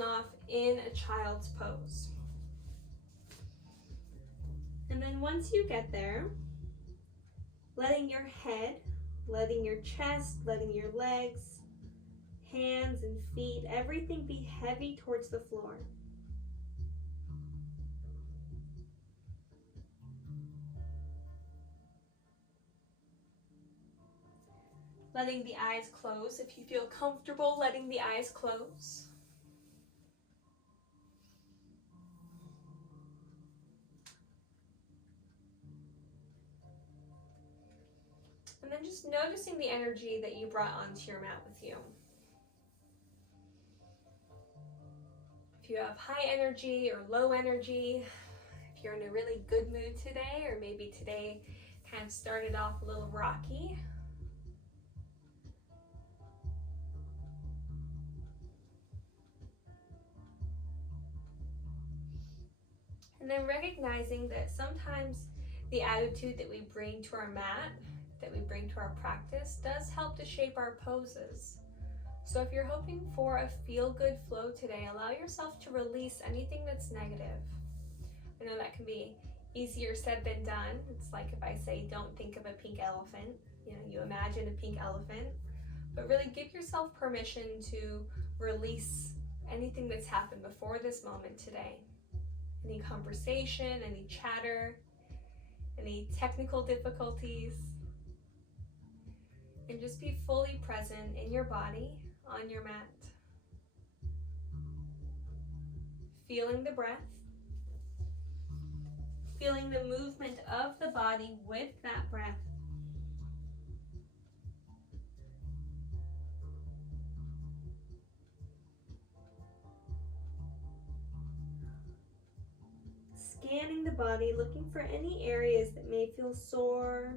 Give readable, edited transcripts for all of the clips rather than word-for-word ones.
starting off in a child's pose. And then once you get there, letting your head, letting your chest, letting your legs, hands and feet, everything be heavy towards the floor. Letting the eyes close if you feel comfortable letting the eyes close. And then just noticing the energy that you brought onto your mat with you. If you have high energy or low energy, if you're in a really good mood today, or maybe today kind of started off a little rocky. And then recognizing that sometimes the attitude that we bring to our mat, that we bring to our practice, does help to shape our poses. So if you're hoping for a feel-good flow today, allow yourself to release anything that's negative. I know that can be easier said than done. It's like if I say, don't think of a pink elephant. You know, you imagine a pink elephant, but really give yourself permission to release anything that's happened before this moment today. Any conversation, any chatter, any technical difficulties. And just be fully present in your body, on your mat. Feeling the breath. Feeling the movement of the body with that breath. Scanning the body, looking for any areas that may feel sore,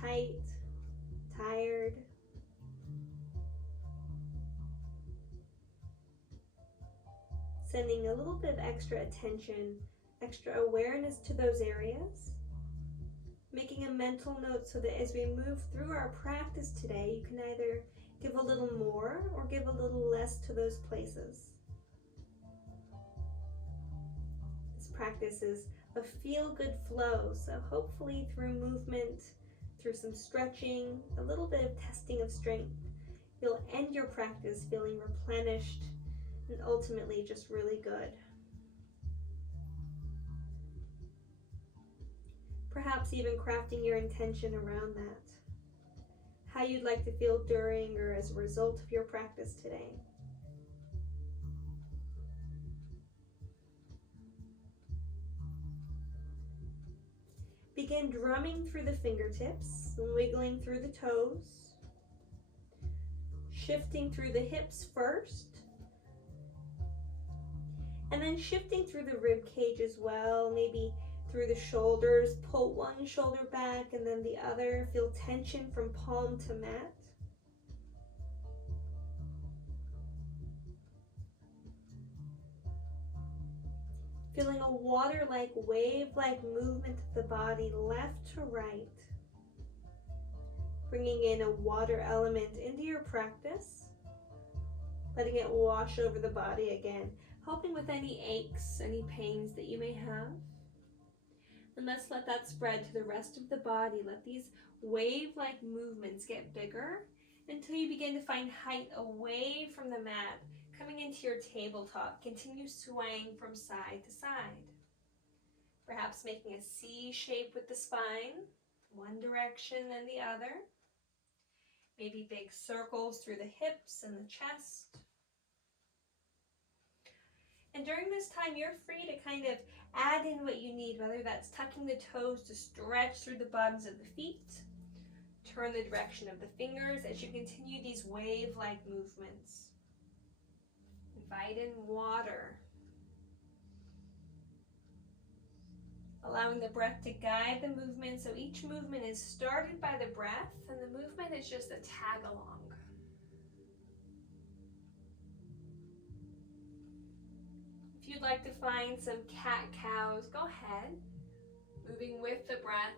tight, tired. Sending a little bit of extra attention, extra awareness to those areas. Making a mental note so that as we move through our practice today, you can either give a little more or give a little less to those places. This practice is a feel-good flow, so hopefully through movement, through some stretching, a little bit of testing of strength, you'll end your practice feeling replenished and ultimately just really good. Perhaps even crafting your intention around that. How you'd like to feel during or as a result of your practice today. Begin drumming through the fingertips, wiggling through the toes, shifting through the hips first, and then shifting through the rib cage as well, maybe through the shoulders. Pull one shoulder back and then the other. Feel tension from palm to mat. Feeling a water-like, wave-like movement of the body left to right. Bringing in a water element into your practice. Letting it wash over the body again. Helping with any aches, any pains that you may have. And let's let that spread to the rest of the body. Let these wave-like movements get bigger until you begin to find height away from the mat, coming into your tabletop. Continue swaying from side to side. Perhaps making a C shape with the spine, one direction then the other. Maybe big circles through the hips and the chest. And during this time, you're free to kind of add in what you need, whether that's tucking the toes to stretch through the bottoms of the feet, turn the direction of the fingers as you continue these wave-like movements. Invite in water. Allowing the breath to guide the movement, so each movement is started by the breath, and the movement is just a tag along. If you'd like to find some cat-cows, go ahead. Moving with the breath,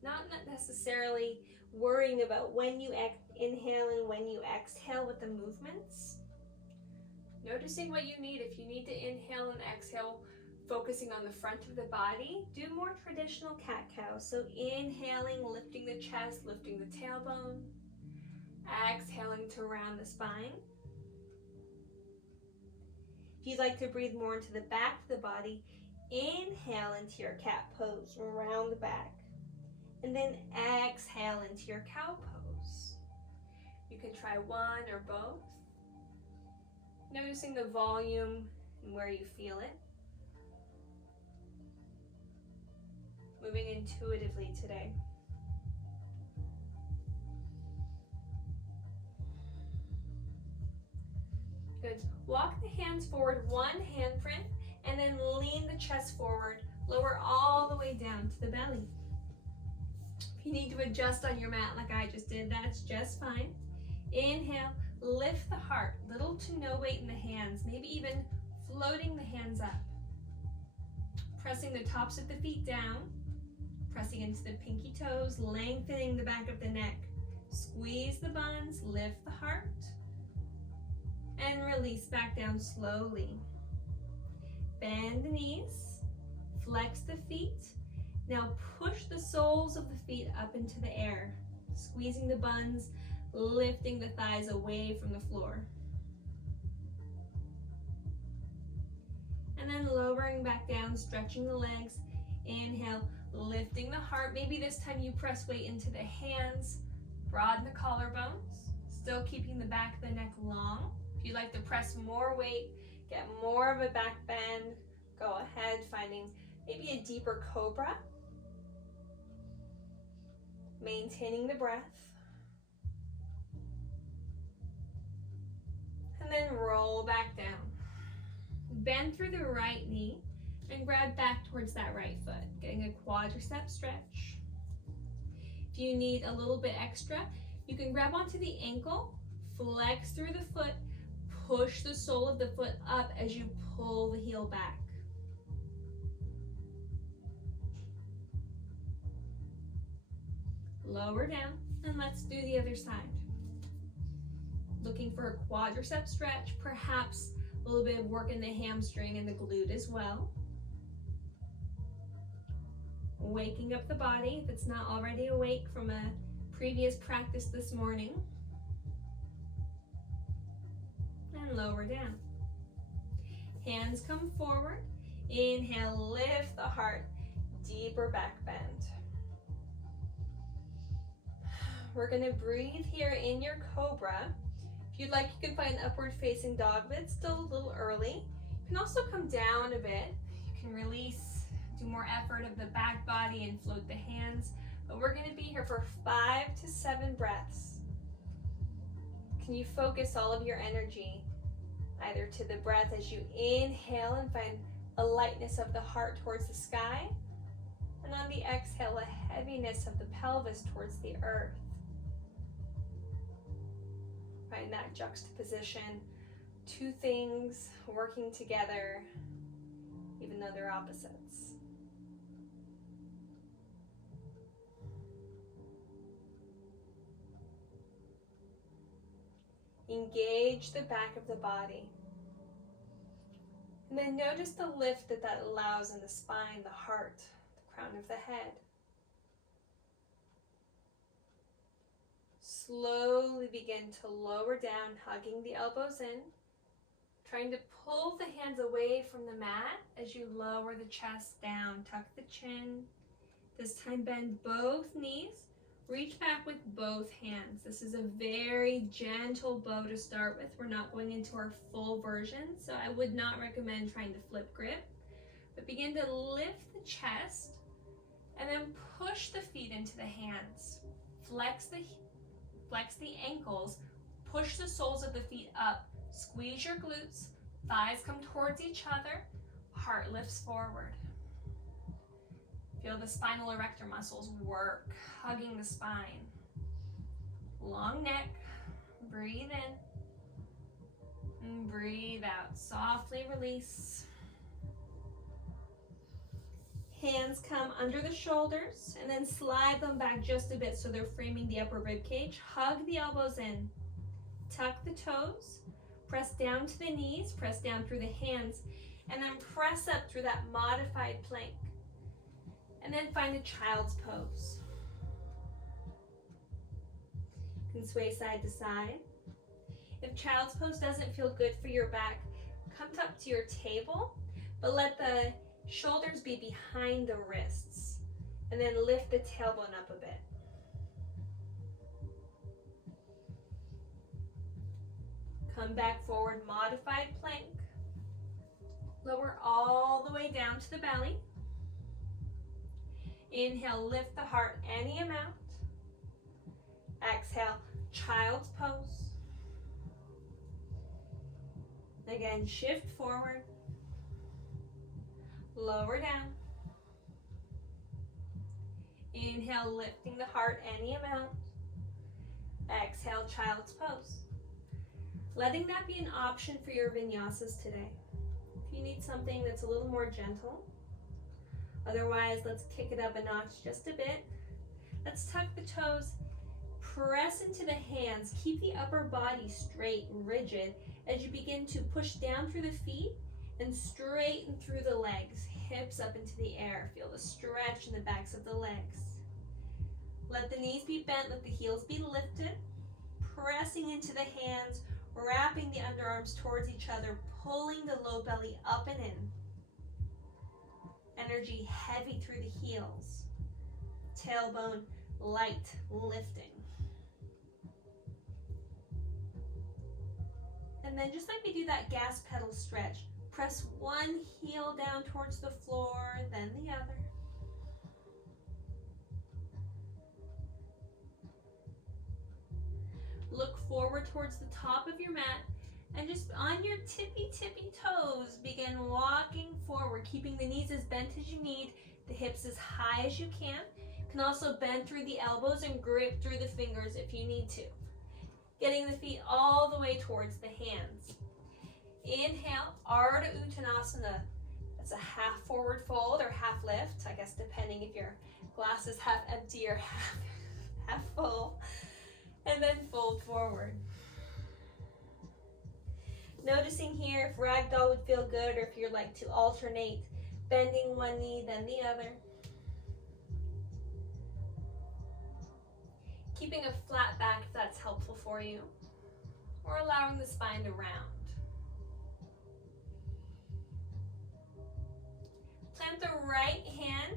not necessarily worrying about when you inhale and when you exhale with the movements. Noticing what you need. If you need to inhale and exhale, focusing on the front of the body, do more traditional cat-cow. So inhaling, lifting the chest, lifting the tailbone. Exhaling to round the spine. If you'd like to breathe more into the back of the body, inhale into your cat pose, round the back. And then exhale into your cow pose. You can try one or both. Noticing the volume and where you feel it. Moving intuitively today. Good. Walk the hands forward, one handprint, and then lean the chest forward. Lower all the way down to the belly. If you need to adjust on your mat like I just did, that's just fine. Inhale, lift the heart, little to no weight in the hands, maybe even floating the hands up. Pressing the tops of the feet down, pressing into the pinky toes, lengthening the back of the neck. Squeeze the buns, lift the heart, and release back down slowly. Bend the knees, flex the feet. Now push the soles of the feet up into the air, squeezing the buns, lifting the thighs away from the floor. And then lowering back down, stretching the legs. Inhale, lifting the heart. Maybe this time you press weight into the hands, broaden the collarbones, still keeping the back of the neck long. If you'd like to press more weight, get more of a back bend, go ahead, finding maybe a deeper cobra. Maintaining the breath. And then roll back down. Bend through the right knee and grab back towards that right foot, getting a quadricep stretch. If you need a little bit extra, you can grab onto the ankle, flex through the foot, push the sole of the foot up as you pull the heel back. Lower down, and let's do the other side. Looking for a quadricep stretch, perhaps a little bit of work in the hamstring and the glute as well. Waking up the body if it's not already awake from a previous practice this morning. And lower down. Hands come forward. Inhale, lift the heart, deeper back bend. We're gonna breathe here in your cobra. If you'd like, you can find upward facing dog, but it's still a little early. You can also come down a bit. You can release, do more effort of the back body and float the hands. But we're gonna be here for 5 to 7 breaths. Can you focus all of your energy either to the breath as you inhale and find a lightness of the heart towards the sky, and on the exhale, a heaviness of the pelvis towards the earth. Find that juxtaposition, two things working together, even though they're opposites. Engage the back of the body. And then notice the lift that allows in the spine, the heart, the crown of the head. Slowly begin to lower down, hugging the elbows in, trying to pull the hands away from the mat as you lower the chest down. Tuck the chin. This time bend both knees. Reach back with both hands. This is a very gentle bow to start with. We're not going into our full version, so I would not recommend trying to flip grip. But begin to lift the chest and then push the feet into the hands. Flex the ankles, push the soles of the feet up, squeeze your glutes, thighs come towards each other, heart lifts forward. Feel the spinal erector muscles work, hugging the spine. Long neck, breathe in, and breathe out. Softly release. Hands come under the shoulders and then slide them back just a bit so they're framing the upper rib cage. Hug the elbows in. Tuck the toes. Press down to the knees, press down through the hands, and then press up through that modified plank. And then find a child's pose. You can sway side to side. If child's pose doesn't feel good for your back, come up to your table, but let the shoulders be behind the wrists. And then lift the tailbone up a bit. Come back forward, modified plank. Lower all the way down to the belly. Inhale, lift the heart any amount. Exhale, child's pose. Again, shift forward. Lower down. Inhale, lifting the heart any amount. Exhale, child's pose. Letting that be an option for your vinyasas today. If you need something that's a little more gentle. Otherwise, let's kick it up a notch just a bit. Let's tuck the toes, press into the hands, keep the upper body straight and rigid as you begin to push down through the feet and straighten through the legs, hips up into the air. Feel the stretch in the backs of the legs. Let the knees be bent, let the heels be lifted, pressing into the hands, wrapping the underarms towards each other, pulling the low belly up and in. Energy heavy through the heels. Tailbone light, lifting. And then just like we do that gas pedal stretch, press one heel down towards the floor, then the other. Look forward towards the top of your mat, and just on your tippy toes, begin walking forward, keeping the knees as bent as you need, the hips as high as you can. You can also bend through the elbows and grip through the fingers if you need to. Getting the feet all the way towards the hands. Inhale, Ardha Uttanasana. That's a half forward fold or half lift, I guess depending if your glass is half empty or half full. And then fold forward. Noticing here if ragdoll would feel good, or if you'd like to alternate, bending one knee then the other. Keeping a flat back if that's helpful for you, or allowing the spine to round. Plant the right hand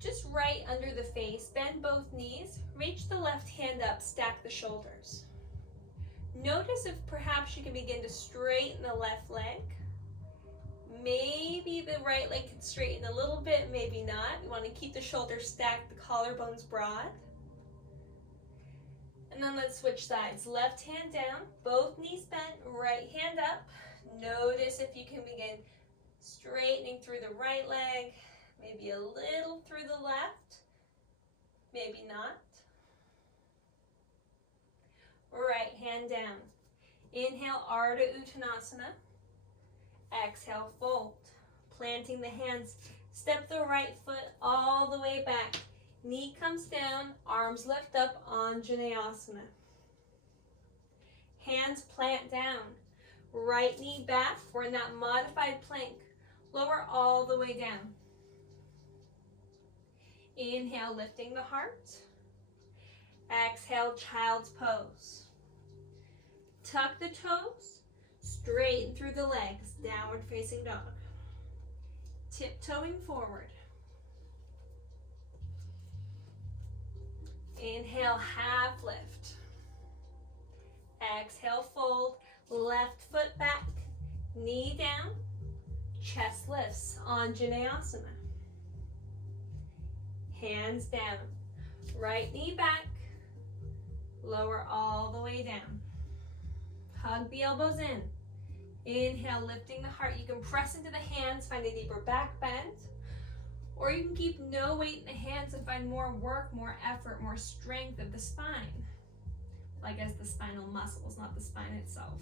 just right under the face, bend both knees, reach the left hand up, stack the shoulders. Notice if perhaps you can begin to straighten the left leg. Maybe the right leg can straighten a little bit, maybe not. You want to keep the shoulders stacked, the collarbones broad. And then let's switch sides. Left hand down, both knees bent, right hand up. Notice if you can begin straightening through the right leg, maybe a little through the left, maybe not. Right hand down. Inhale, Ardha Uttanasana. Exhale, fold. Planting the hands, step the right foot all the way back. Knee comes down, arms lift up, Anjaneyasana. Hands plant down. Right knee back, we're in that modified plank. Lower all the way down. Inhale, lifting the heart. Exhale, child's pose. Tuck the toes, straighten through the legs, downward facing dog. Tiptoeing forward. Inhale, half lift. Exhale, fold, left foot back, knee down, chest lifts, Anjaneyasana. Hands down, right knee back, lower all the way down. Hug the elbows in. Inhale, lifting the heart. You can press into the hands, find a deeper back bend. Or you can keep no weight in the hands and find more work, more effort, more strength of the spine. Like as the spinal muscles, not the spine itself.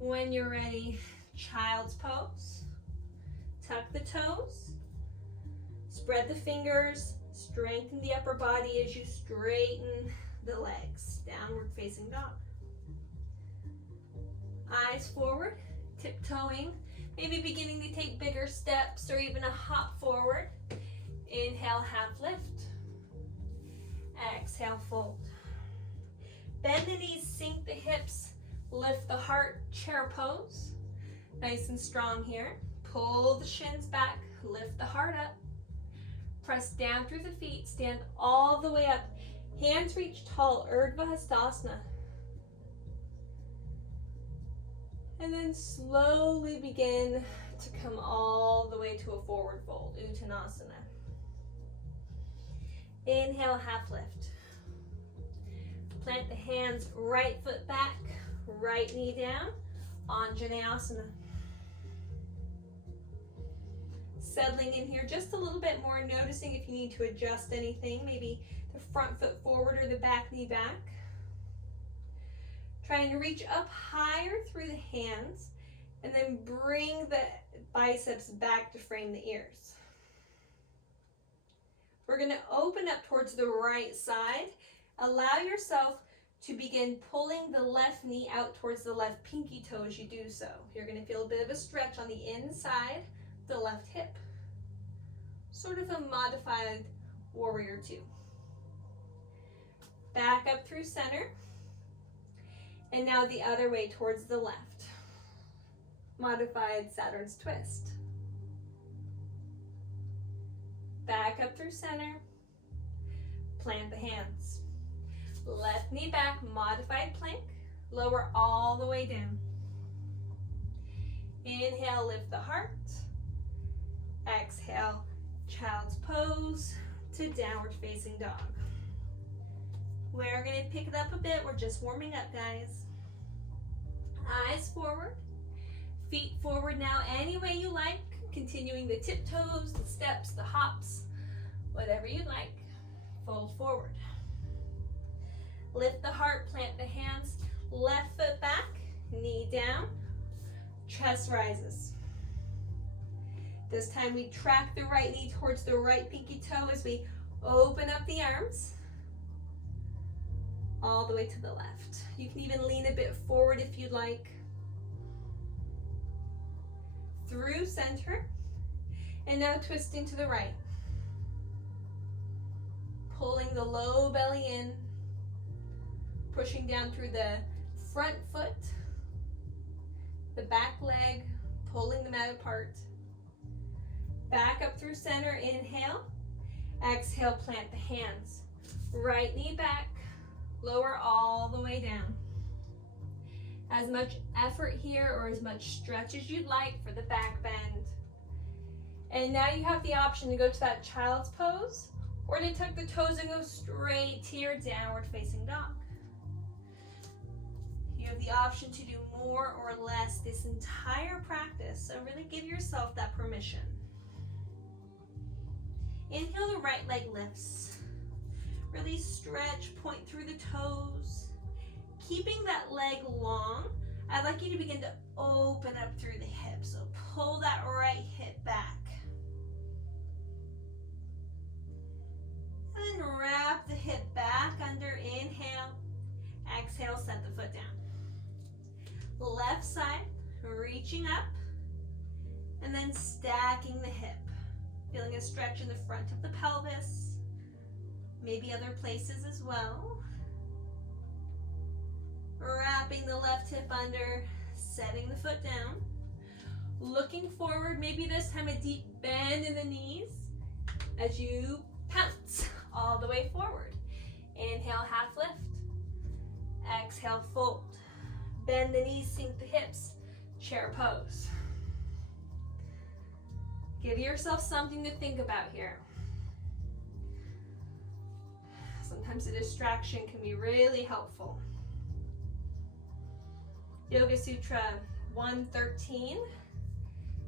When you're ready, child's pose. Tuck the toes. Spread the fingers. Strengthen the upper body as you straighten the legs. Downward facing dog. Eyes forward, tiptoeing, maybe beginning to take bigger steps or even a hop forward. Inhale, half lift. Exhale, fold. Bend the knees, sink the hips, lift the heart, chair pose. Nice and strong here. Pull the shins back, lift the heart up. Press down through the feet, stand all the way up. Hands reach tall, Ardha Hastasana. And then slowly begin to come all the way to a forward fold, Uttanasana. Inhale, half lift. Plant the hands, right foot back, right knee down, Anjaneyasana. Settling in here just a little bit more, noticing if you need to adjust anything, maybe the front foot forward or the back knee back. Trying to reach up higher through the hands and then bring the biceps back to frame the ears. We're going to open up towards the right side. Allow yourself to begin pulling the left knee out towards the left pinky toe as you do so. You're going to feel a bit of a stretch on the inside, the left hip. Sort of a modified warrior two. Back up through center. And now the other way towards the left. Modified Saturn's twist. Back up through center. Plant the hands. Left knee back, modified plank. Lower all the way down. Inhale, lift the heart. Exhale, child's pose to downward facing dog. We're going to pick it up a bit. We're just warming up, guys. Eyes forward. Feet forward now any way you like. Continuing the tiptoes, the steps, the hops, whatever you like. Fold forward. Lift the heart, plant the hands. Left foot back, knee down. Chest rises. This time we track the right knee towards the right pinky toe as we open up the arms. All the way to the left. You can even lean a bit forward if you'd like. Through center. And now twisting to the right. Pulling the low belly in. Pushing down through the front foot. The back leg. Pulling them out apart. Back up through center. Inhale. Exhale, plant the hands. Right knee back. Lower all the way down. As much effort here or as much stretch as you'd like for the back bend. And now you have the option to go to that child's pose or to tuck the toes and go straight to your downward facing dog. You have the option to do more or less this entire practice, so really give yourself that permission. Inhale, the right leg lifts. Really stretch, point through the toes. Keeping that leg long, I'd like you to begin to open up through the hips. So pull that right hip back. And then wrap the hip back under. Inhale. Exhale, set the foot down. Left side, reaching up. And then stacking the hip. Feeling a stretch in the front of the pelvis. Maybe other places as well. Wrapping the left hip under, setting the foot down. Looking forward, maybe this time a deep bend in the knees as you pounce all the way forward. Inhale, half lift. Exhale, fold. Bend the knees, sink the hips. Chair pose. Give yourself something to think about here. Sometimes a distraction can be really helpful. Yoga Sutra 113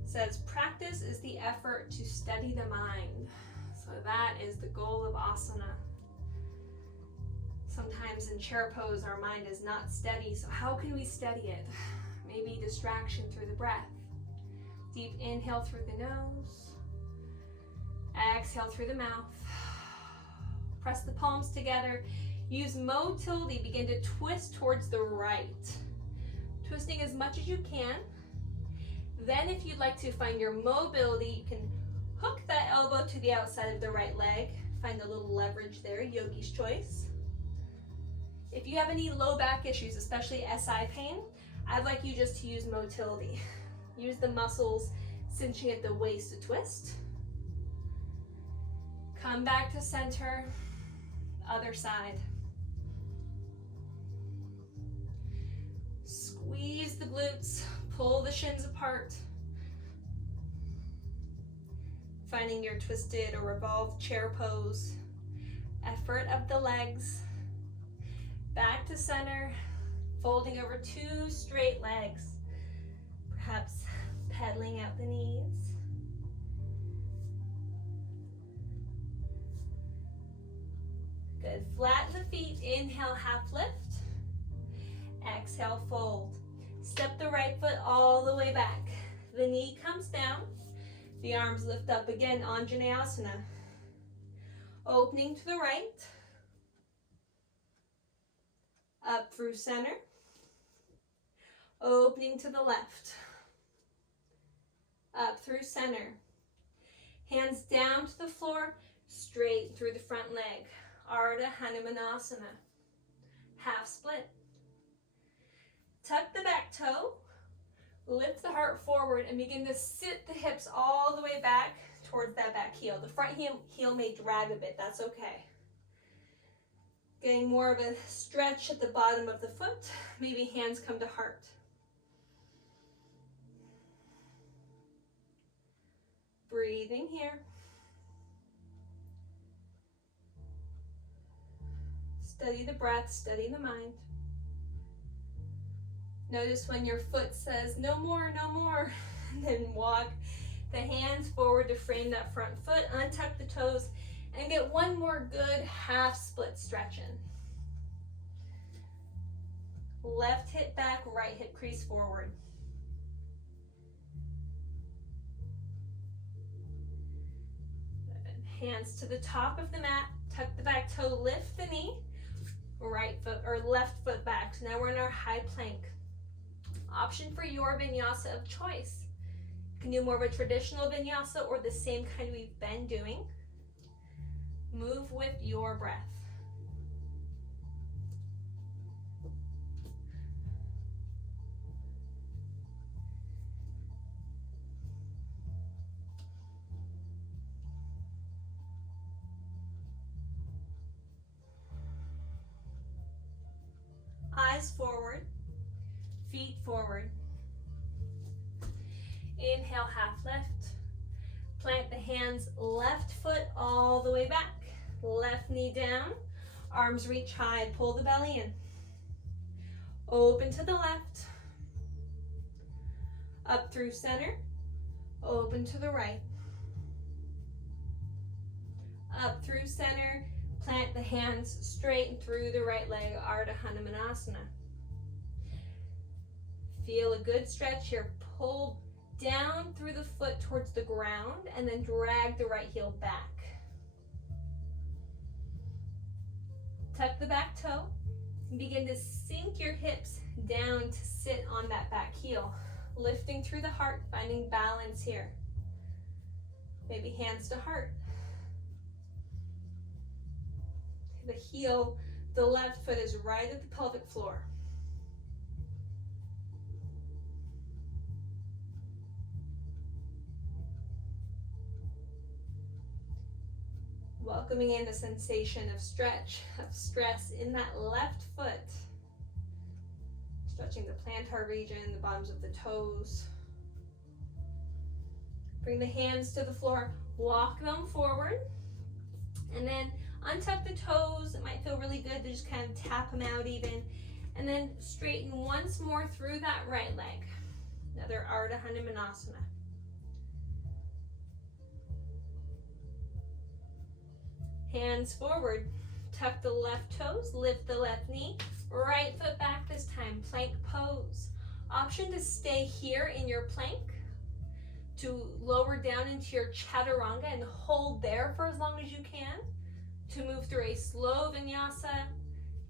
says, practice is the effort to steady the mind. So that is the goal of asana. Sometimes in chair pose, our mind is not steady. So how can we steady it? Maybe distraction through the breath. Deep inhale through the nose. Exhale through the mouth. Press the palms together. Use Mo Tilde. Begin to twist towards the right. Twisting as much as you can. Then if you'd like to find your mobility, you can hook that elbow to the outside of the right leg. Find a little leverage there, yogi's choice. If you have any low back issues, especially SI pain, I'd like you just to use motility. Use the muscles cinching at the waist to twist. Come back to center, other side. Squeeze the glutes, pull the shins apart. Finding your twisted or revolved chair pose. Effort of the legs. Back to center, folding over two straight legs. Perhaps pedaling out the knees. Good, flatten the feet, inhale, half lift. Exhale, fold. Step the right foot all the way back. The knee comes down. The arms lift up again, Anjaneyasana. Opening to the right. Up through center. Opening to the left. Up through center. Hands down to the floor, straight through the front leg. Ardha Hanumanasana. Half split. Tuck the back toe, lift the heart forward, and begin to sit the hips all the way back towards that back heel. The front heel may drag a bit, that's okay. Getting more of a stretch at the bottom of the foot, maybe hands come to heart. Breathing here. Steady the breath, steady the mind. Notice when your foot says, no more, and then walk the hands forward to frame that front foot, untuck the toes, and get one more good half split stretch in. Left hip back, right hip crease forward. Hands to the top of the mat, tuck the back toe, lift the knee, right foot or left foot back. So now we're in our high plank. Option for your vinyasa of choice. You can do more of a traditional vinyasa or the same kind we've been doing. Move with your breath. Eyes forward. Feet forward. Inhale, half lift. Plant the hands, left foot all the way back. Left knee down. Arms reach high, pull the belly in. Open to the left. Up through center. Open to the right. Up through center. Plant the hands straight and through the right leg, Ardha Hanumanasana. Feel a good stretch here. Pull down through the foot towards the ground and then drag the right heel back. Tuck the back toe and begin to sink your hips down to sit on that back heel. Lifting through the heart, finding balance here. Maybe hands to heart. The heel, the left foot is right at the pelvic floor. Welcoming in the sensation of stretch, of stress in that left foot. Stretching the plantar region, the bottoms of the toes. Bring the hands to the floor, walk them forward, and then untuck the toes. It might feel really good to just kind of tap them out even. And then straighten once more through that right leg. Another Ardha Hanumanasana. Hands forward. Tuck the left toes, lift the left knee. Right foot back this time, plank pose. Option to stay here in your plank, to lower down into your chaturanga and hold there for as long as you can. To move through a slow vinyasa,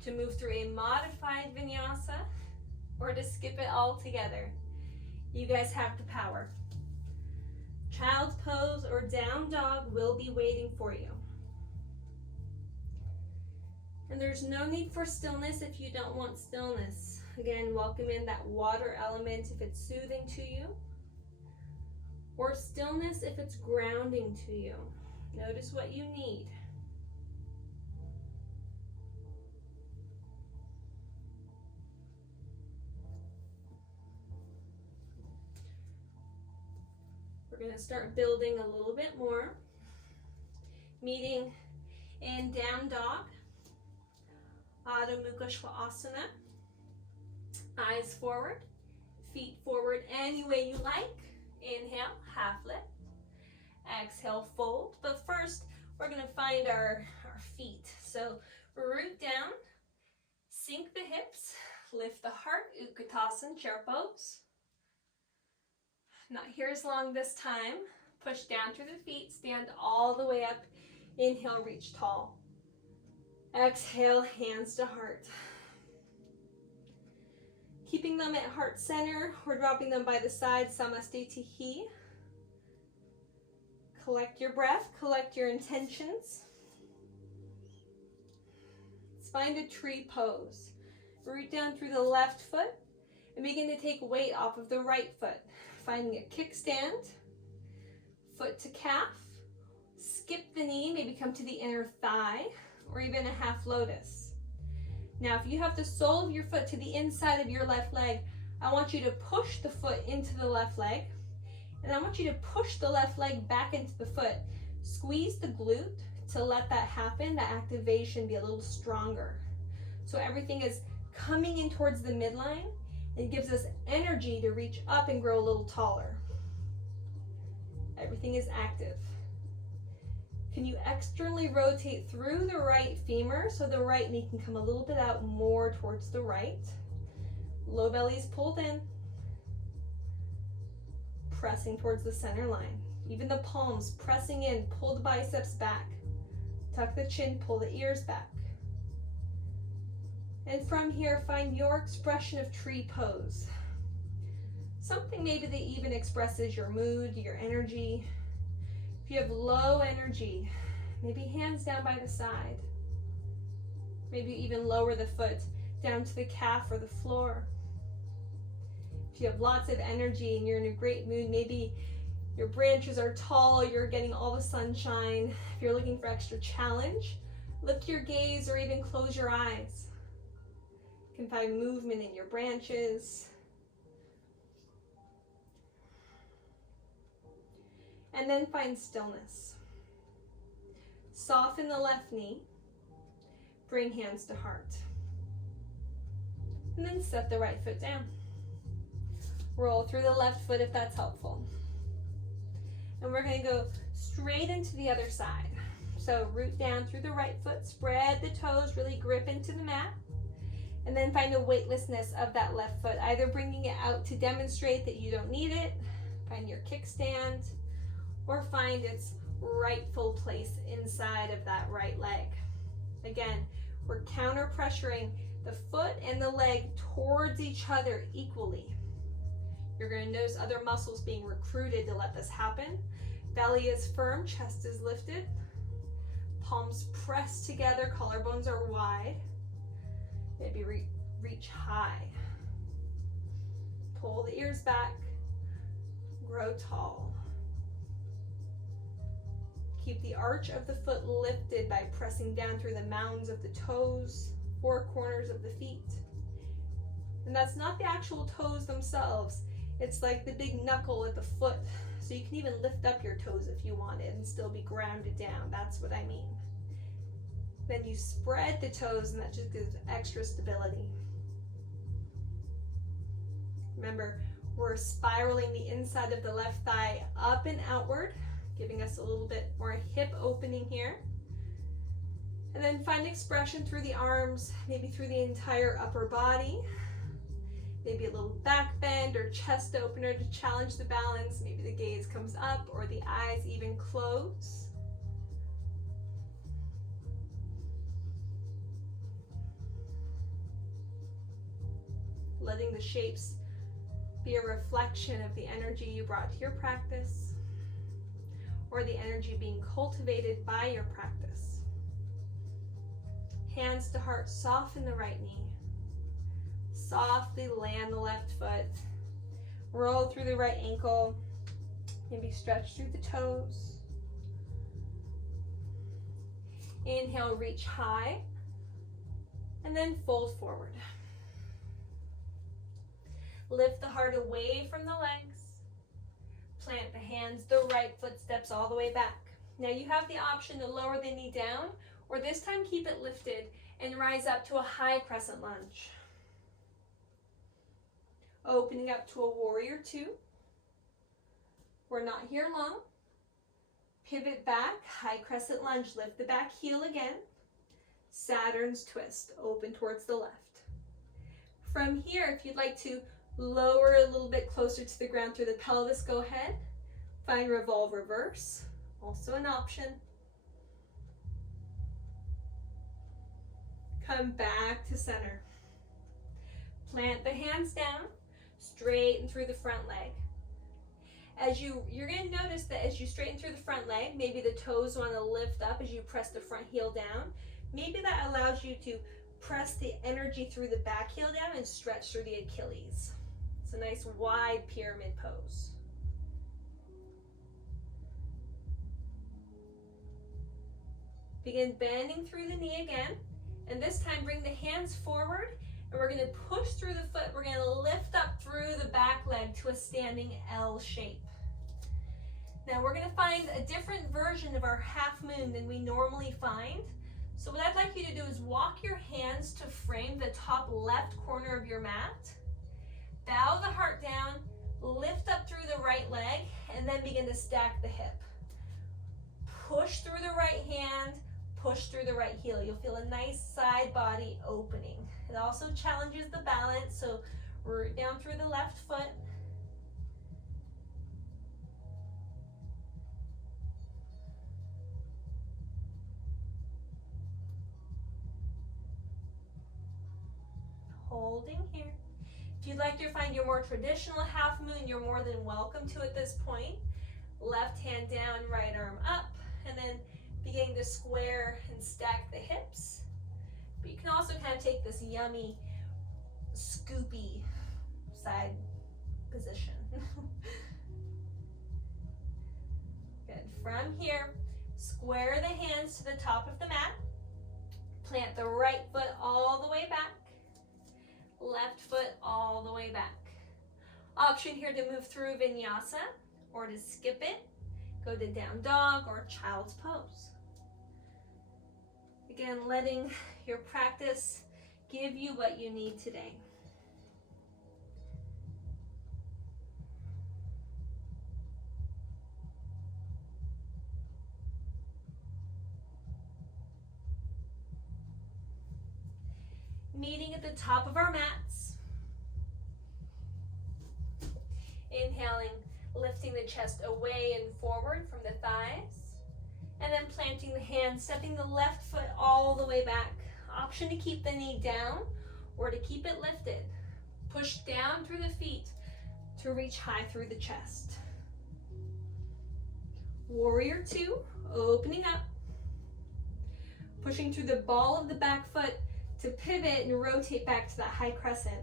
to move through a modified vinyasa. or to skip it all together. You guys have the power. Child's pose or down dog will be waiting for you. And there's no need for stillness if you don't want stillness. Again, welcome in that water element if it's soothing to you, or stillness if it's grounding to you. Notice what you need. We're going to start building a little bit more. Meeting in down dog, Ardha Uttanasana. Eyes forward, feet forward any way you like. Inhale, half lift. Exhale, fold. But first, we're going to find our feet. So root down, sink the hips, lift the heart, Uttanasana, chair pose. Not here as long this time. Push down through the feet, stand all the way up. Inhale, reach tall. Exhale, hands to heart. Keeping them at heart center or dropping them by the side, Samastitihi. Collect your breath, collect your intentions. Let's find a tree pose. Root down through the left foot and begin to take weight off of the right foot. Finding a kickstand, foot to calf, skip the knee, maybe come to the inner thigh, or even a half lotus. Now, if you have the sole of your foot to the inside of your left leg, I want you to push the foot into the left leg, and I want you to push the left leg back into the foot. Squeeze the glute to let that happen, that activation be a little stronger. So everything is coming in towards the midline. It gives us energy to reach up and grow a little taller. Everything is active. Can you externally rotate through the right femur so the right knee can come a little bit out more towards the right? Low belly is pulled in. Pressing towards the center line. Even the palms pressing in, pull the biceps back. Tuck the chin, pull the ears back. And from here, find your expression of tree pose. Something maybe that even expresses your mood, your energy. If you have low energy, maybe hands down by the side. Maybe even lower the foot down to the calf or the floor. If you have lots of energy and you're in a great mood, maybe your branches are tall, you're getting all the sunshine. If you're looking for extra challenge, lift your gaze or even close your eyes. You can find movement in your branches. And then find stillness. Soften the left knee. Bring hands to heart. And then set the right foot down. Roll through the left foot if that's helpful. And we're going to go straight into the other side. So root down through the right foot, spread the toes, really grip into the mat. And then find the weightlessness of that left foot, either bringing it out to demonstrate that you don't need it, find your kickstand, or find its rightful place inside of that right leg. Again, we're counter pressuring the foot and the leg towards each other equally. You're going to notice other muscles being recruited to let this happen. Belly is firm, chest is lifted, palms pressed together, collarbones are wide. Maybe reach high. Pull the ears back, grow tall. Keep the arch of the foot lifted by pressing down through the mounds of the toes, four corners of the feet. And that's not the actual toes themselves. It's like the big knuckle at the foot. So you can even lift up your toes if you wanted and still be grounded down. That's what I mean. Then you spread the toes and that just gives extra stability. Remember, we're spiraling the inside of the left thigh up and outward, giving us a little bit more hip opening here. And then find expression through the arms, maybe through the entire upper body. Maybe a little back bend or chest opener to challenge the balance. Maybe the gaze comes up or the eyes even close. letting the shapes be a reflection of the energy you brought to your practice, or the energy being cultivated by your practice. Hands to heart, soften the right knee. Softly land the left foot. Roll through the right ankle. Maybe stretch through the toes. Inhale, reach high. And then fold forward. Lift the heart away from the legs. Plant the hands, the right foot steps all the way back. Now you have the option to lower the knee down, or this time keep it lifted and rise up to a high crescent lunge. Opening up to a warrior two. We're not here long. Pivot back, high crescent lunge, lift the back heel again. Saturn's twist, open towards the left. From here, if you'd like to lower a little bit closer to the ground through the pelvis, go ahead. Find revolve reverse, also an option. Come back to center. Plant the hands down, straighten through the front leg. You're going to notice that as you straighten through the front leg, maybe the toes want to lift up as you press the front heel down. Maybe that allows you to press the energy through the back heel down and stretch through the Achilles. It's a nice wide pyramid pose. Begin bending through the knee again, and this time bring the hands forward, and we're going to push through the foot. We're going to lift up through the back leg to a standing L shape. Now we're going to find a different version of our half moon than we normally find. So what I'd like you to do is walk your hands to frame the top left corner of your mat. Bow the heart down, lift up through the right leg, and then begin to stack the hip. Push through the right hand, push through the right heel. You'll feel a nice side body opening. It also challenges the balance, so root down through the left foot. Holding here. If you'd like to find your more traditional half moon, you're more than welcome to at this point. Left hand down, right arm up, and then begin to square and stack the hips. But you can also kind of take this yummy, scoopy side position. Good. From here, square the hands to the top of the mat. Plant the right foot all the way back. Left foot all the way back. Option here to move through Vinyasa or to skip it. Go to down dog or child's pose. Again, letting your practice give you what you need today. Meeting at the top of our mats. Inhaling, lifting the chest away and forward from the thighs. And then planting the hands, stepping the left foot all the way back. Option to keep the knee down or to keep it lifted. Push down through the feet to reach high through the chest. Warrior two, opening up. Pushing through the ball of the back foot to pivot and rotate back to that high crescent.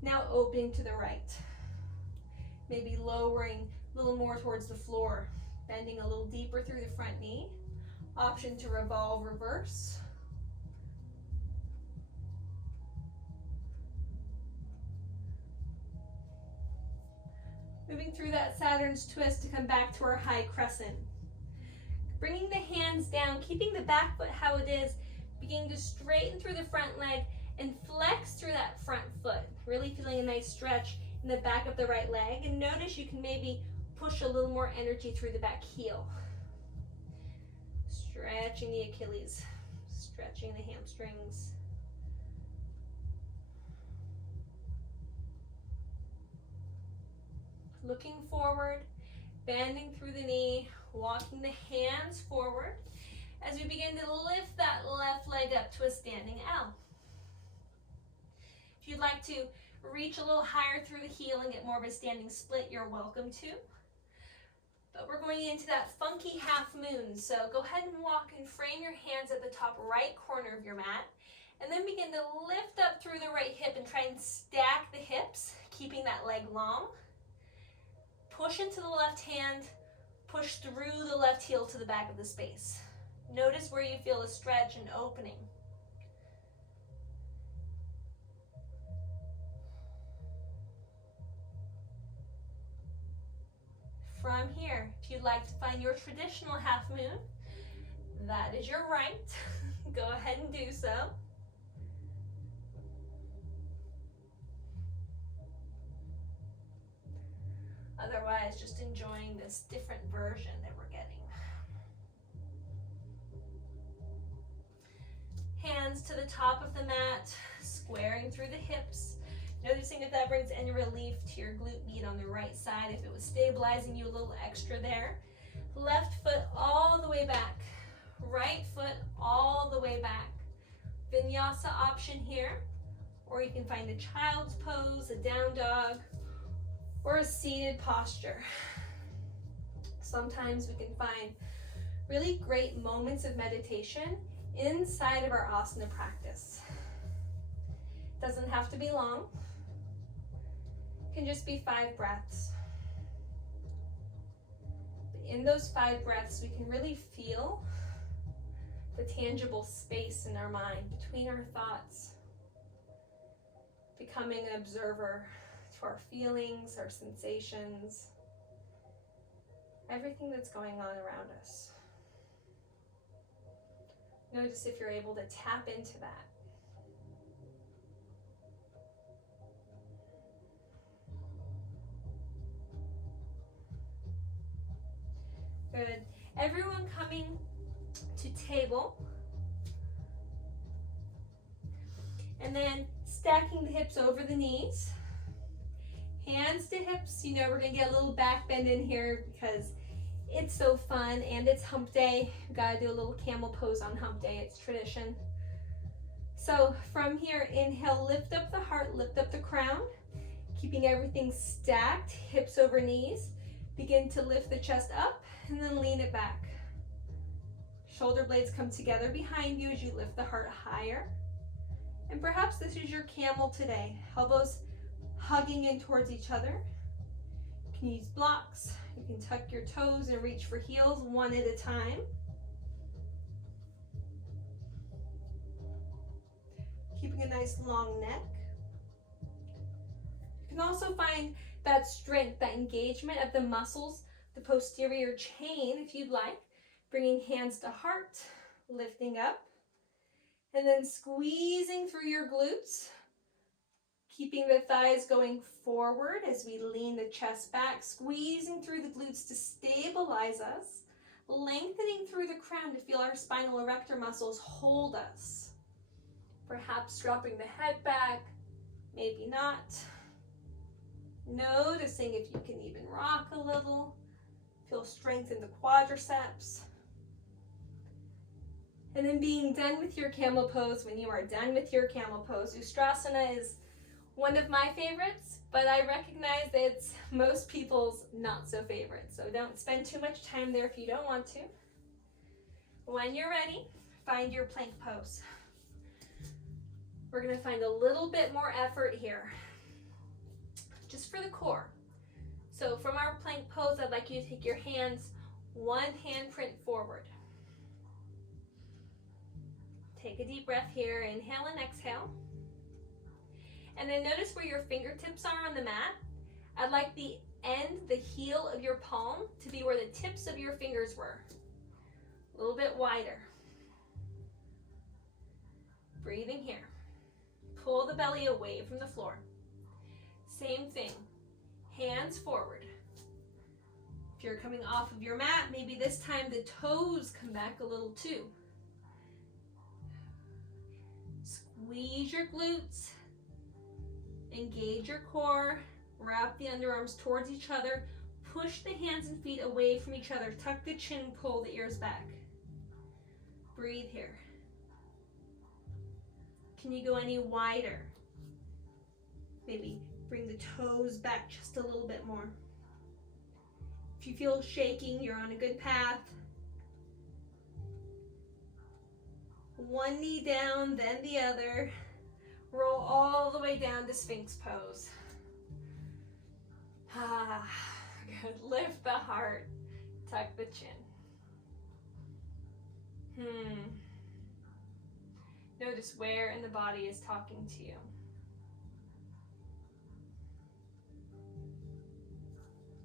Now opening to the right. Maybe lowering a little more towards the floor, bending a little deeper through the front knee. Option to revolve reverse. Moving through that Saturn's twist to come back to our high crescent. Bringing the hands down, keeping the back foot how it is, beginning to straighten through the front leg and flex through that front foot. Really feeling a nice stretch in the back of the right leg. And notice you can maybe push a little more energy through the back heel. Stretching the Achilles, stretching the hamstrings. Looking forward, bending through the knee, walking the hands forward as we begin to lift that left leg up to a standing L. If you'd like to reach a little higher through the heel and get more of a standing split, you're welcome to. But we're going into that funky half moon. So go ahead and walk and frame your hands at the top right corner of your mat. And then begin to lift up through the right hip and try and stack the hips, keeping that leg long. Push into the left hand, push through the left heel to the back of the space. Notice where you feel a stretch and opening. From here, if you'd like to find your traditional half moon, that is your right. Go ahead and do so. Otherwise, just enjoying this different version that we're getting. Hands to the top of the mat, squaring through the hips. Noticing if that brings any relief to your glute med on the right side, if it was stabilizing you a little extra there. Left foot all the way back. Right foot all the way back. Vinyasa option here. Or you can find a child's pose, a down dog, or a seated posture. Sometimes we can find really great moments of meditation inside of our asana practice. It doesn't have to be long. It can just be 5 breaths. But in those 5 breaths, we can really feel the tangible space in our mind between our thoughts, becoming an observer to our feelings, our sensations, everything that's going on around us. Notice if you're able to tap into that. Good. Everyone coming to table. And then stacking the hips over the knees. Hands to hips. You know we're going to get a little back bend in here because it's so fun and it's hump day. We've got to do a little camel pose on hump day. It's tradition. So from here, inhale, lift up the heart, lift up the crown. Keeping everything stacked, hips over knees. Begin to lift the chest up and then lean it back. Shoulder blades come together behind you as you lift the heart higher. And perhaps this is your camel today. Elbows hugging in towards each other. You can use blocks. You can tuck your toes and reach for heels one at a time. Keeping a nice long neck. You can also find that strength, that engagement of the muscles, the posterior chain if you'd like. Bringing hands to heart, lifting up, and then squeezing through your glutes. Keeping the thighs going forward as we lean the chest back, squeezing through the glutes to stabilize us, lengthening through the crown to feel our spinal erector muscles hold us. Perhaps dropping the head back, maybe not. Noticing if you can even rock a little. Feel strength in the quadriceps. And then being done with your camel pose, when you are done with your camel pose, Ustrasana is one of my favorites, but I recognize that it's most people's not so favorite. So don't spend too much time there if you don't want to. When you're ready, find your plank pose. We're going to find a little bit more effort here, just for the core. So from our plank pose, I'd like you to take your hands one handprint forward. Take a deep breath here, inhale and exhale. And then notice where your fingertips are on the mat. I'd like the heel of your palm to be where the tips of your fingers were. A little bit wider. Breathing here. Pull the belly away from the floor. Same thing. Hands forward. If you're coming off of your mat, maybe this time the toes come back a little too. Squeeze your glutes. Engage your core. Wrap the underarms towards each other. Push the hands and feet away from each other. Tuck the chin, pull the ears back. Breathe here. Can you go any wider? Maybe bring the toes back just a little bit more. If you feel shaking, you're on a good path. One knee down, then the other. Roll all the way down to Sphynx Pose. Ah, good. Lift the heart. Tuck the chin. Notice where in the body is talking to you.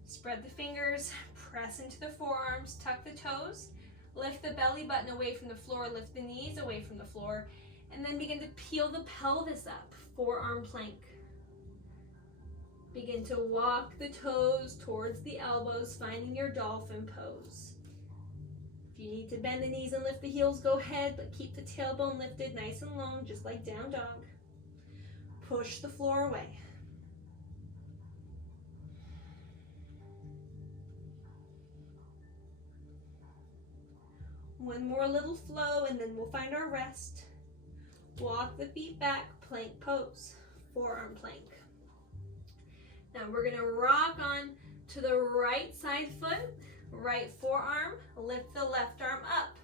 Spread the fingers, press into the forearms, tuck the toes, lift the belly button away from the floor, lift the knees away from the floor, and then begin to peel the pelvis up, forearm plank. Begin to walk the toes towards the elbows, finding your dolphin pose. If you need to bend the knees and lift the heels, go ahead, but keep the tailbone lifted nice and long, just like down dog. Push the floor away. One more little flow, and then we'll find our rest. Walk the feet back, plank pose, forearm plank. Now we're gonna rock on to the right side foot, right forearm, lift the left arm up.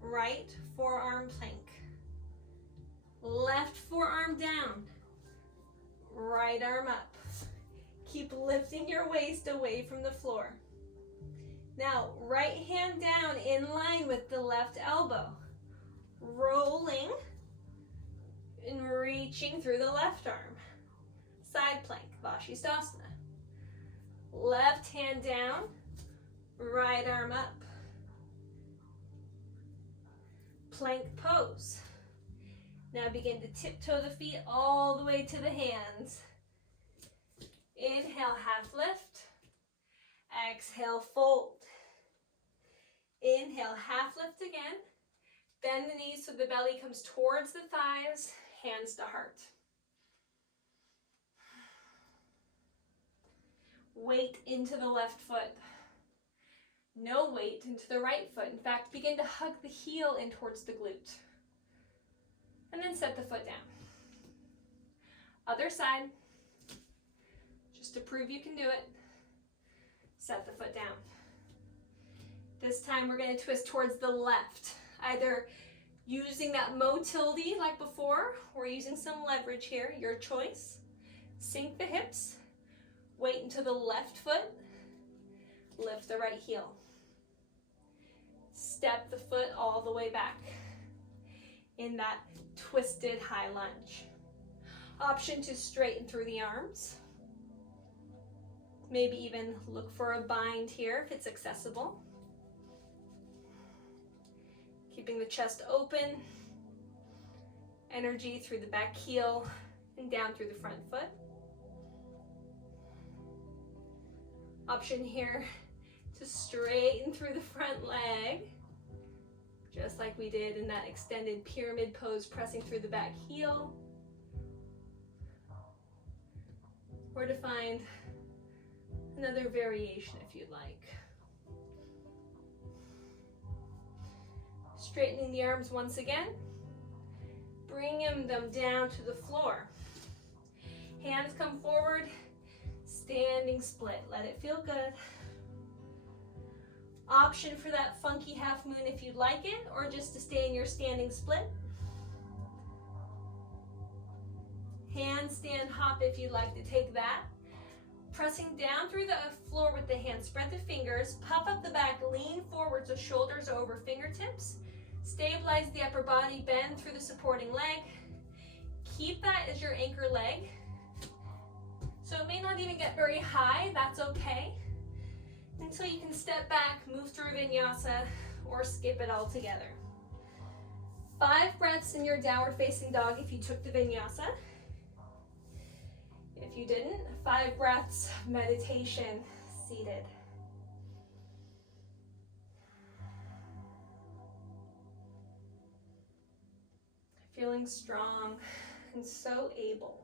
Right forearm plank. Left forearm down. Right arm up. Keep lifting your waist away from the floor. Now, right hand down in line with the left elbow. Rolling and reaching through the left arm. Side plank, Vashisthasana. Left hand down, right arm up. Plank pose. Now begin to tiptoe the feet all the way to the hands. Inhale, half lift. Exhale, fold. Inhale, half lift again. Bend the knees so the belly comes towards the thighs, hands to heart. Weight into the left foot. No weight into the right foot. In fact, begin to hug the heel in towards the glute. And then set the foot down. Other side. Just to prove you can do it. Set the foot down. This time we're going to twist towards the left. Either using that motility like before, or using some leverage here, your choice. Sink the hips. Weight into the left foot. Lift the right heel. Step the foot all the way back in that twisted high lunge. Option to straighten through the arms. Maybe even look for a bind here if it's accessible. Keeping the chest open. Energy through the back heel and down through the front foot. Option here to straighten through the front leg, just like we did in that extended pyramid pose, pressing through the back heel. Or to find another variation if you'd like. Straightening the arms once again. Bringing them down to the floor. Hands come forward. Standing split. Let it feel good. Option for that funky half moon if you'd like it, or just to stay in your standing split. Handstand hop if you'd like to take that. Pressing down through the floor with the hands. Spread the fingers. Puff up the back. Lean forward so shoulders over fingertips. Stabilize the upper body. Bend through the supporting leg. Keep that as your anchor leg. So it may not even get very high. That's okay. Until you can step back, move through Vinyasa, or skip it all together. 5 breaths in your downward facing dog if you took the Vinyasa. If you didn't, 5 breaths, meditation, seated. Feeling strong and so able.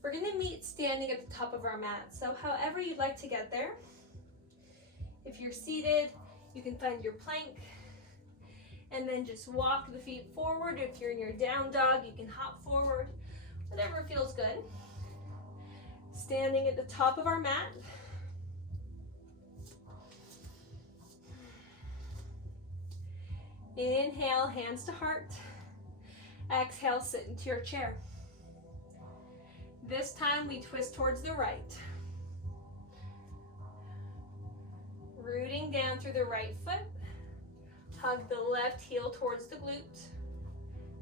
We're going to meet standing at the top of our mat. So however you'd like to get there. If you're seated, you can find your plank and then just walk the feet forward. If you're in your down dog, you can hop forward, whatever feels good. Standing at the top of our mat. Inhale, hands to heart. Exhale, sit into your chair. This time we twist towards the right. Rooting down through the right foot. Hug the left heel towards the glute.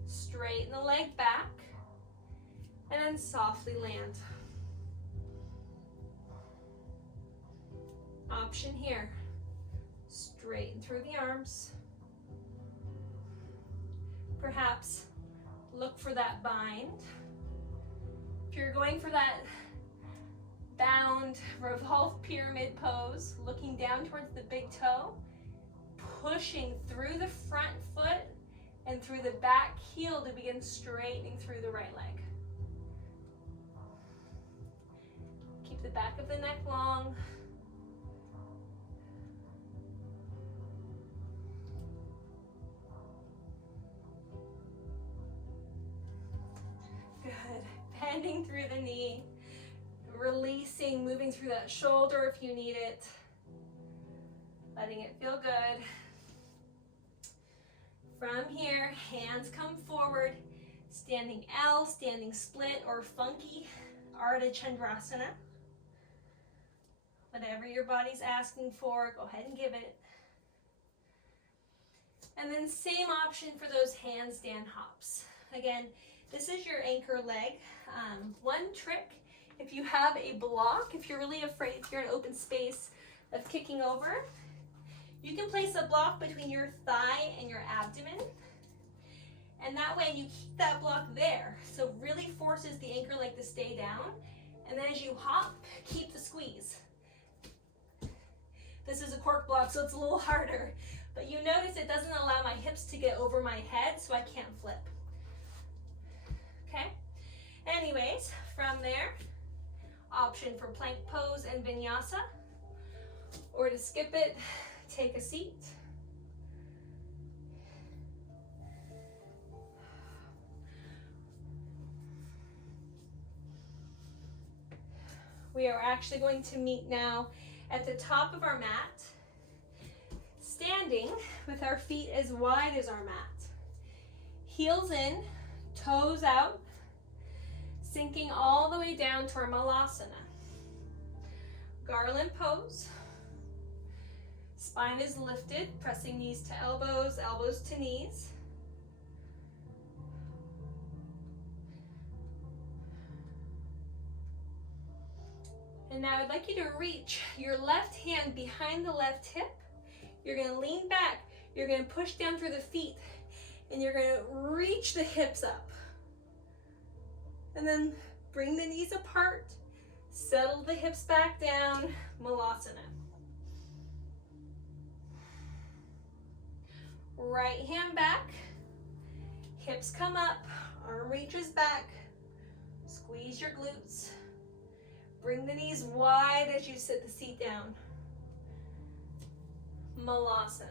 Straighten the leg back. And then softly land. Option here. Straighten through the arms. Perhaps look for that bind. If you're going for that bound revolved pyramid pose, looking down towards the big toe, pushing through the front foot and through the back heel to begin straightening through the right leg. Keep the back of the neck long. Good. Bending through the knee. Releasing, moving through that shoulder if you need it. Letting it feel good. From here, hands come forward. Standing L, standing split, or funky Ardha Chandrasana. Whatever your body's asking for, go ahead and give it. And then same option for those handstand hops. Again, this is your anchor leg. One trick, if you have a block, if you're really afraid, if you're in open space of kicking over, you can place a block between your thigh and your abdomen. And that way you keep that block there. So really forces the anchor leg to stay down. And then as you hop, keep the squeeze. This is a cork block, so it's a little harder. But you notice it doesn't allow my hips to get over my head, so I can't flip. Okay? Anyways, from there, option for plank pose and vinyasa. Or to skip it, take a seat. We are actually going to meet now at the top of our mat, standing with our feet as wide as our mat. Heels in, toes out, sinking all the way down to our Malasana. Garland pose. Spine is lifted, pressing knees to elbows, elbows to knees. And now I'd like you to reach your left hand behind the left hip. You're going to lean back. You're going to push down through the feet. And you're going to reach the hips up. And then bring the knees apart. Settle the hips back down. Malasana. Right hand back. Hips come up. Arm reaches back. Squeeze your glutes. Bring the knees wide as you sit the seat down. Malasana.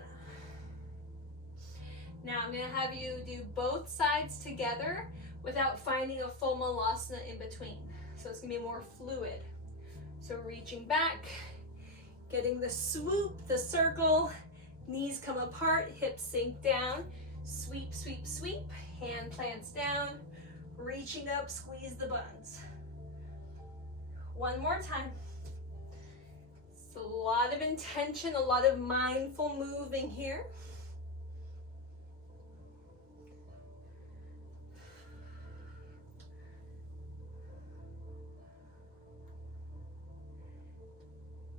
Now I'm going to have you do both sides together without finding a full Malasana in between. So it's going to be more fluid. So reaching back, getting the swoop, the circle, knees come apart, hips sink down, sweep, sweep, sweep, hand plants down, reaching up, squeeze the buns. One more time. It's a lot of intention, a lot of mindful moving here.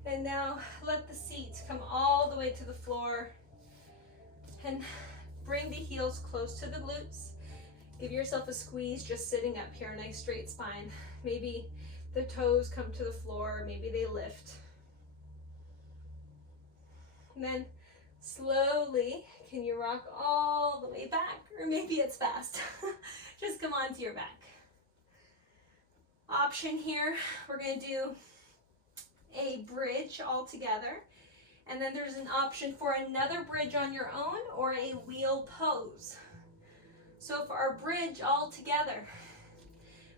And now let the seat come all the way to the floor and bring the heels close to the glutes. Give yourself a squeeze just sitting up here, a nice straight spine. Maybe the toes come to the floor, maybe they lift. And then slowly, can you rock all the way back? Or maybe it's fast. Just come onto your back. Option here, we're going to do a bridge all together. And then there's an option for another bridge on your own or a wheel pose. So for our bridge all together,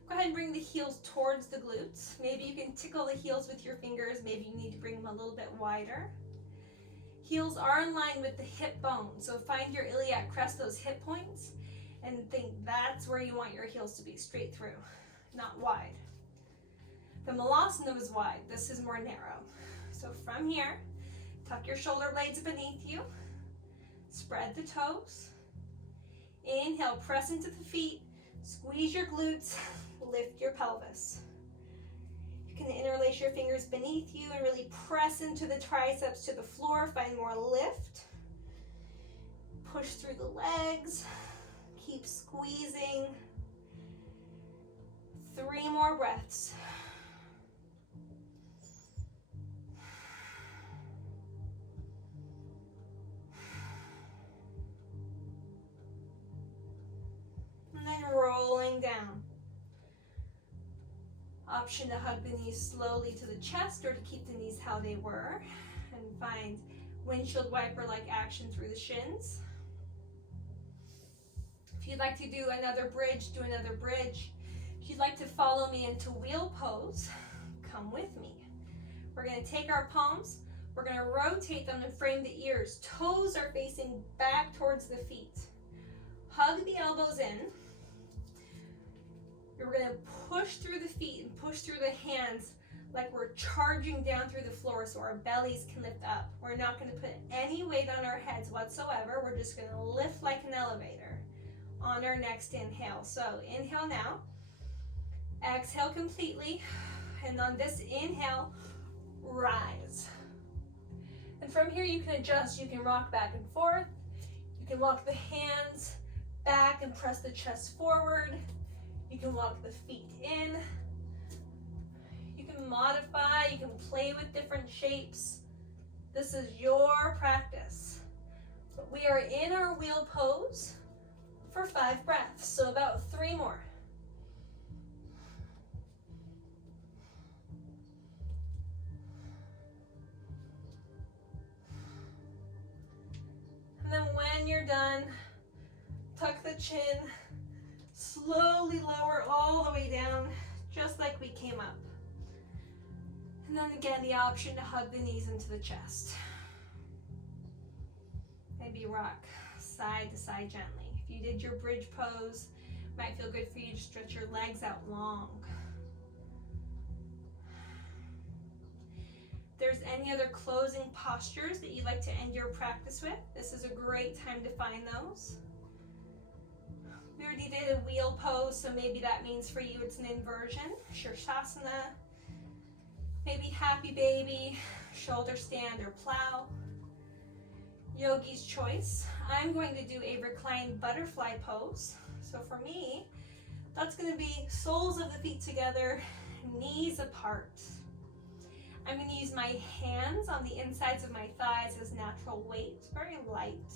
go ahead and bring the heels towards the glutes. Maybe you can tickle the heels with your fingers. Maybe you need to bring them a little bit wider. Heels are in line with the hip bone. So find your iliac crest, those hip points, and think that's where you want your heels to be, straight through, not wide. The Malasana was wide. This is more narrow. So from here, tuck your shoulder blades beneath you. Spread the toes. Inhale, press into the feet. Squeeze your glutes. Lift your pelvis. You can interlace your fingers beneath you and really press into the triceps to the floor. Find more lift. Push through the legs. Keep squeezing. 3 more breaths. And then rolling down. Option to hug the knees slowly to the chest or to keep the knees how they were. And find windshield wiper-like action through the shins. If you'd like to do another bridge, do another bridge. If you'd like to follow me into wheel pose, come with me. We're going to take our palms, we're going to rotate them and frame the ears. Toes are facing back towards the feet. Hug the elbows in. We're going to push through the feet and push through the hands like we're charging down through the floor so our bellies can lift up. We're not going to put any weight on our heads whatsoever. We're just going to lift like an elevator on our next inhale. So inhale now. Exhale completely. And on this inhale, rise. And from here you can adjust. You can rock back and forth. You can walk the hands back and press the chest forward. You can walk the feet in. You can modify. You can play with different shapes. This is your practice. But we are in our wheel pose for 5 breaths, so about 3 more. And then when you're done, tuck the chin, slowly lower all the way down, just like we came up. And then again, the option to hug the knees into the chest. Maybe rock side to side gently. If you did your bridge pose, it might feel good for you to stretch your legs out long. If there's any other closing postures that you'd like to end your practice with, this is a great time to find those. We already did a wheel pose, so maybe that means for you it's an inversion, Shavasana, maybe happy baby, shoulder stand or plow. Yogi's choice. I'm going to do a reclined butterfly pose. So for me, that's going to be soles of the feet together, knees apart. I'm going to use my hands on the insides of my thighs as natural weight, very light.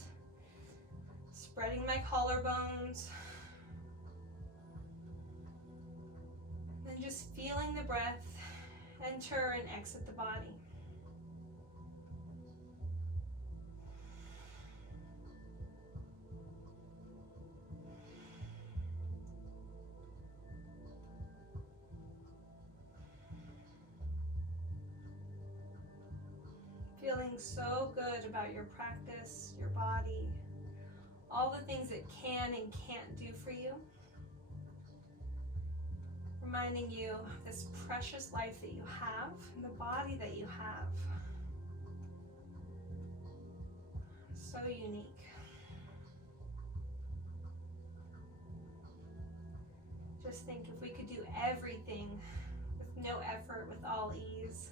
Spreading my collarbones. And just feeling the breath enter and exit the body. Feeling so good about your practice, your body, all the things it can and can't do for you. Reminding you of this precious life that you have and the body that you have. So unique. Just think if we could do everything with no effort, with all ease,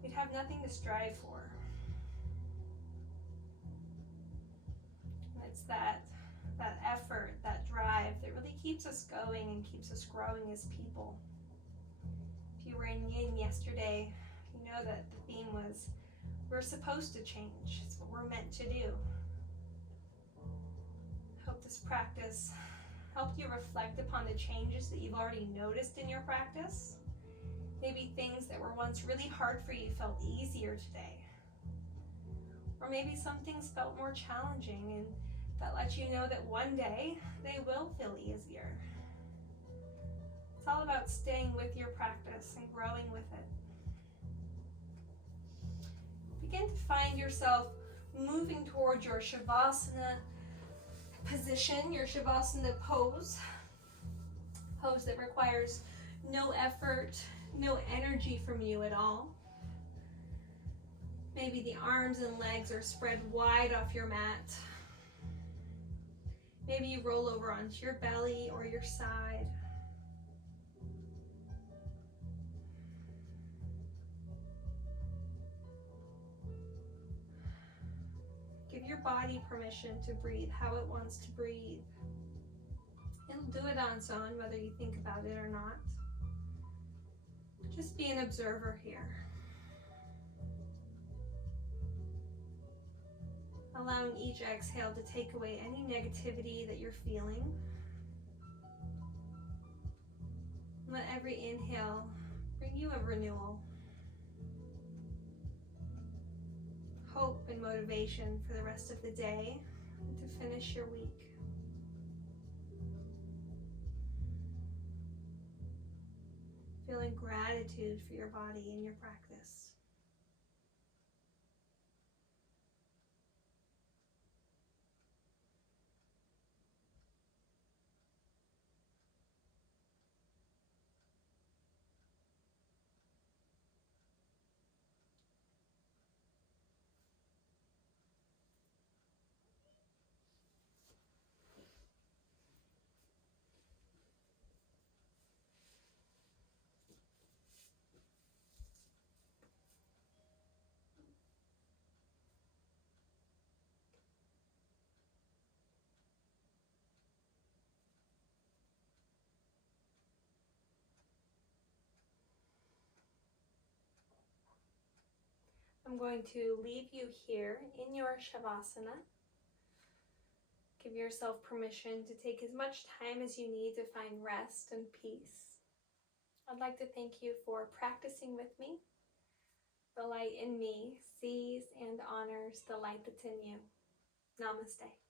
we'd have nothing to strive for. And it's that effort, that drive that really keeps us going and keeps us growing as people. If you were in Yin yesterday, you know that the theme was, we're supposed to change. It's what we're meant to do. I hope this practice helped you reflect upon the changes that you've already noticed in your practice. Maybe things that were once really hard for you felt easier today. Or maybe some things felt more challenging, and that lets you know that one day they will feel easier. It's all about staying with your practice and growing with it. Begin to find yourself moving towards your Shavasana position, your Shavasana pose. Pose that requires no effort, no energy from you at all. Maybe the arms and legs are spread wide off your mat. Maybe you roll over onto your belly or your side. Give your body permission to breathe how it wants to breathe. It'll do it on its own, whether you think about it or not. Just be an observer here. Allowing each exhale to take away any negativity that you're feeling. Let every inhale bring you a renewal. Hope and motivation for the rest of the day and to finish your week. Feeling gratitude for your body and your practice. I'm going to leave you here in your Shavasana. Give yourself permission to take as much time as you need to find rest and peace. I'd like to thank you for practicing with me. The light in me sees and honors the light that's in you. Namaste.